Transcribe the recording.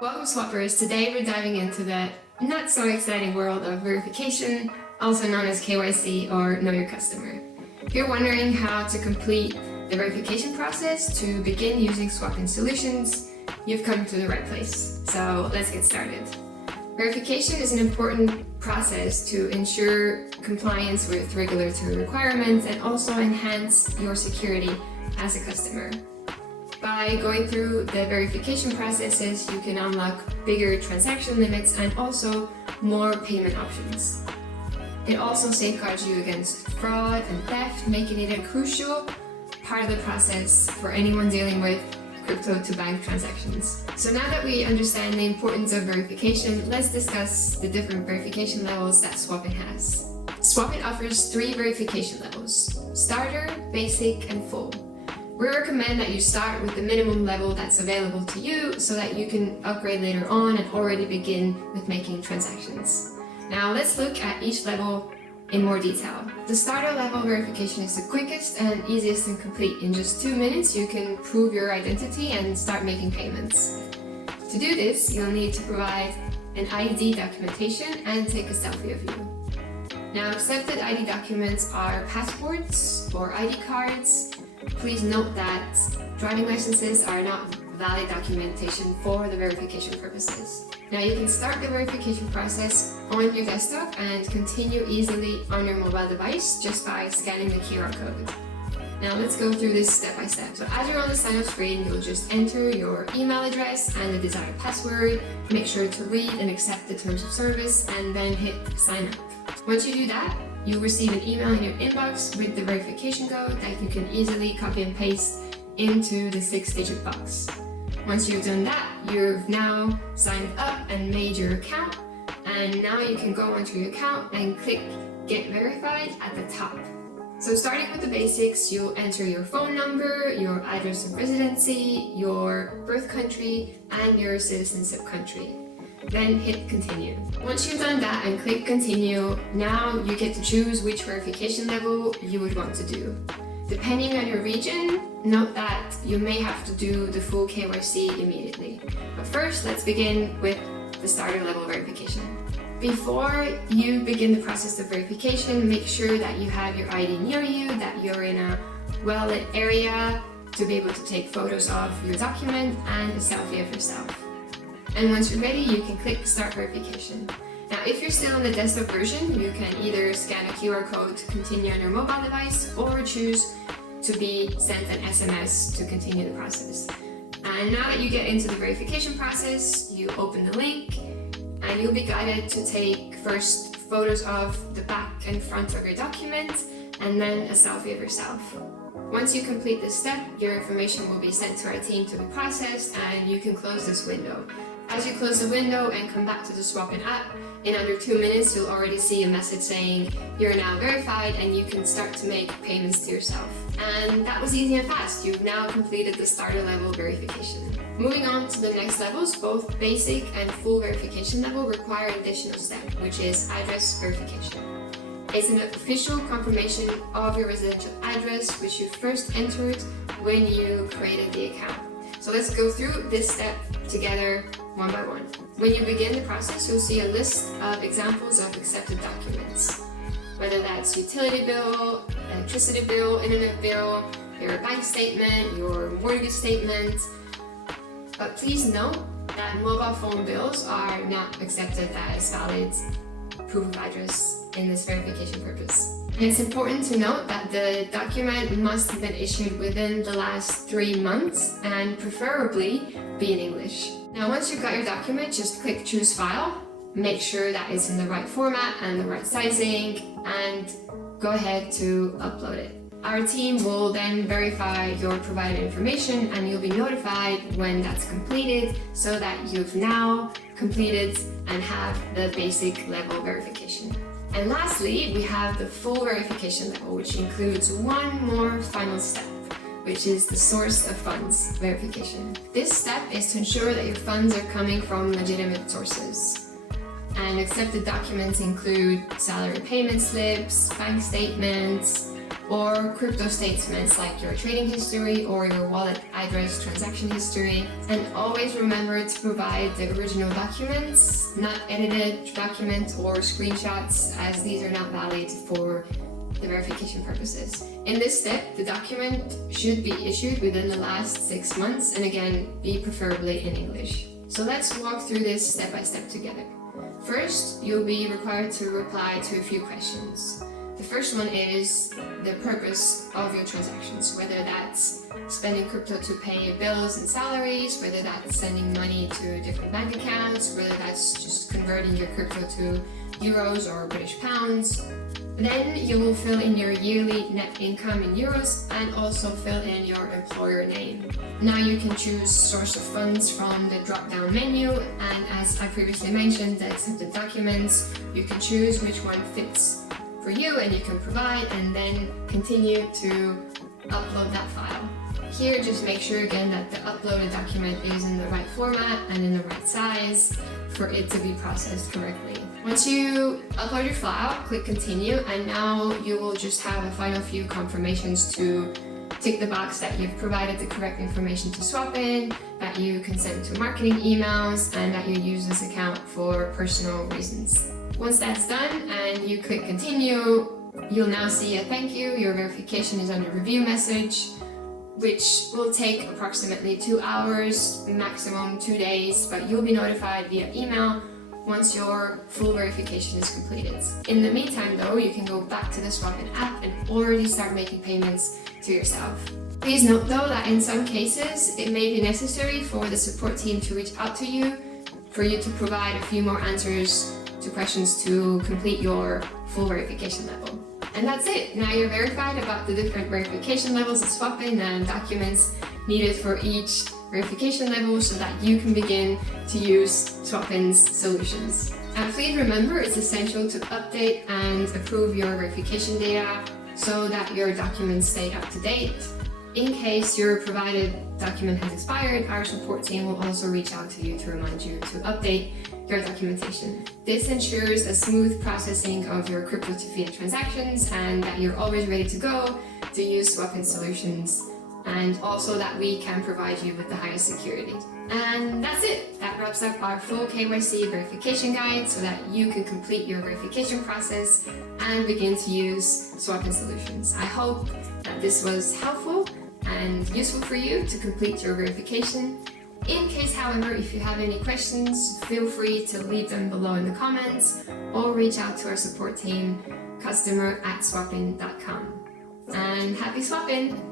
Welcome swappers, today we're diving into the not so exciting world of verification, also known as KYC or Know Your Customer. If you're wondering how to complete the verification process to begin using Swapin solutions, you've come to the right place. So let's get started. Verification is an important process to ensure compliance with regulatory requirements and also enhance your security as a customer. By going through the verification processes, you can unlock bigger transaction limits and also more payment options. It also safeguards you against fraud and theft, making it a crucial part of the process for anyone dealing with crypto-to-bank transactions. So now that we understand the importance of verification, let's discuss the different verification levels that Swapin has. Swapin offers 3 verification levels: Starter, Basic, and Full. We recommend that you start with the minimum level that's available to you so that you can upgrade later on and already begin with making transactions. Now let's look at each level in more detail. The starter level verification is the quickest and easiest to complete. In just 2 minutes, you can prove your identity and start making payments. To do this, you'll need to provide an ID documentation and take a selfie of you. Now, accepted ID documents are passports or ID cards. Please note that driving licenses are not valid documentation for the verification purposes. Now you can start the verification process on your desktop and continue easily on your mobile device just by scanning the QR code. Now let's go through this step by step. So as you're on the sign up screen, you'll just enter your email address and the desired password. Make sure to read and accept the terms of service and then hit sign up. Once you do that, you'll receive an email in your inbox with the verification code that you can easily copy and paste into the 6-digit box. Once you've done that, you've now signed up and made your account, and now you can go onto your account and click Get Verified at the top. So starting with the basics, you'll enter your phone number, your address of residency, your birth country, and your citizenship country. Then hit continue. Once you've done that and click continue, now you get to choose which verification level you would want to do. Depending on your region, note that you may have to do the full KYC immediately. But first, let's begin with the starter level verification. Before you begin the process of verification, make sure that you have your ID near you, that you're in a well-lit area to be able to take photos of your document and a selfie of yourself. And once you're ready, you can click Start Verification. Now, if you're still on the desktop version, you can either scan a QR code to continue on your mobile device or choose to be sent an SMS to continue the process. And now that you get into the verification process, you open the link and you'll be guided to take first photos of the back and front of your document and then a selfie of yourself. Once you complete this step, your information will be sent to our team to be processed and you can close this window. As you close the window and come back to the Swapin app, in under 2 minutes you'll already see a message saying you're now verified and you can start to make payments to yourself. And that was easy and fast. You've now completed the starter level verification. Moving on to the next levels, both basic and full verification level require an additional step, which is address verification. It's an official confirmation of your residential address, which you first entered when you created the account. So let's go through this step together one by one. When you begin the process, you'll see a list of examples of accepted documents, whether that's utility bill, electricity bill, internet bill, your bank statement, your mortgage statement. But please note that mobile phone bills are not accepted as valid proof of address in this verification purpose. And it's important to note that the document must have been issued within the last 3 months and preferably be in English. Now, once you've got your document, just click Choose File, make sure that it's in the right format and the right sizing, and go ahead to upload it. Our team will then verify your provided information and you'll be notified when that's completed so that you've now completed and have the basic level verification. And lastly, we have the full verification level, which includes one more final step, which is the source of funds verification. This step is to ensure that your funds are coming from legitimate sources. And accepted documents include salary payment slips, bank statements, or crypto statements like your trading history or your wallet address transaction history. And always remember to provide the original documents, not edited documents or screenshots, as these are not valid for the verification purposes. In this step, the document should be issued within the last 6 months, and again, be preferably in English. So let's walk through this step by step together. First, you'll be required to reply to a few questions. The first one is the purpose of your transactions, whether that's spending crypto to pay bills and salaries, whether that's sending money to different bank accounts, whether that's just converting your crypto to euros or British pounds. Then you will fill in your yearly net income in euros and also fill in your employer name. Now you can choose source of funds from the drop-down menu, and as I previously mentioned, the accepted documents, you can choose which one fits for you and you can provide, and then continue to upload that file. Here, just make sure again that the uploaded document is in the right format and in the right size for it to be processed correctly. Once you upload your file, click continue, and now you will just have a final few confirmations to tick the box that you've provided the correct information to Swapin, that you consent to marketing emails, and that you use this account for personal reasons. Once that's done and you click continue, you'll now see a thank you, your verification is under review message, which will take approximately 2 hours, maximum 2 days, but you'll be notified via email once your full verification is completed. In the meantime though, you can go back to the Swapin app and already start making payments to yourself. Please note though that in some cases, it may be necessary for the support team to reach out to you for you to provide a few more answers to questions to complete your full verification level. And that's it. Now you're verified about the different verification levels of Swapin and documents needed for each verification level so that you can begin to use Swapin's solutions. And please remember, it's essential to update and approve your verification data so that your documents stay up to date. In case your provided document has expired, our support team will also reach out to you to remind you to update your documentation. This ensures a smooth processing of your crypto to fiat transactions and that you're always ready to go to use Swapin solutions, and also that we can provide you with the highest security. And that's it. That wraps up our full KYC verification guide so that you can complete your verification process and begin to use Swapin solutions. I hope that this was helpful and useful for you to complete your verification. In case, however, if you have any questions, feel free to leave them below in the comments or reach out to our support team, customer@swappin.com. And happy swapping!